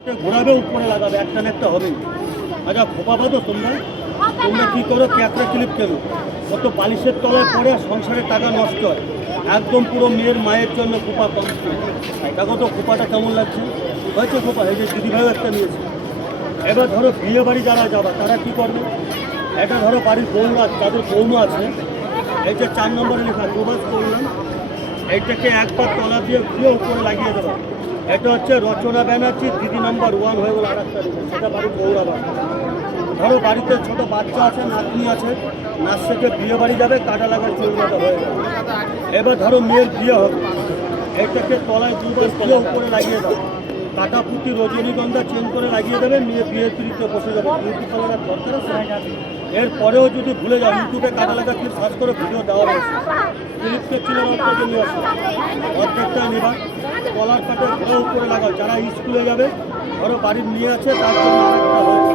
ঘোরাবে উপরে লাগাবে, একটা না একটা হবে। আচ্ছা খোপা বাঁধো তোমরা, তোমরা কী করো ক্যাপটা ক্লিপ কেন, কত বালিশের তলায় পড়ে সংসারের টাকা নষ্ট হয়। একদম পুরো মেয়ের মায়ের জন্য খোপা কম। দেখো তো খোপাটা কেমন লাগছে, হয়েছে খোপা, এই যে দিদিভাইও একটা নিয়েছে। এবার ধরো বিয়ে বাড়ি যারা যাবা তারা কী করবে, এটা ধরো বাড়ির বৌমা, তাদের বৌমা আছে, এই যে 4 নম্বরে লেখা দুবাস করলাম, এইটাকে একবার তলা দিয়ে খুঁড়ে উপরে লাগিয়ে দেবো। এটা হচ্ছে রচনা ব্যানার্জি দিদি নাম্বার 1 হয়ে গেল, আর একটা সেটা বাড়ির বৌরা বাড়ি। ধরো বাড়িতে ছোটো বাচ্চা আছে, নাতনি আছে, নাচ থেকে বিয়ে বাড়ি যাবে, কাটা লাগার চৌরাটা হয়ে গেল। এবার ধরো মেয়ের বিয়ে হবে, এইটাকে তলায় দুবার খুলে উপরে লাগিয়ে দাও, কাটা পুঁতি রজনীগন্ধা চেঞ্জ করে লাগিয়ে দেবে, মেয়ে বিয়ের পিড়িতে বসে যাবে। বিউটি পার্লার দরকার আছে, এরপরেও যদি ভুলে যাও ইউটিউবে কাটা লাগা ক্লিপ সার্চ করে ভিডিও দেওয়া রয়েছে, ক্লিপকে চিনে অর্ধেকে নিয়ে আসো, অর্ধেকটা নেবা, কলার কাটে ঘোরা উপরে লাগাও। যারা স্কুলে যাবে ধরো বাড়ির নিয়ে আছে তার জন্য আরেকটা হয়েছে।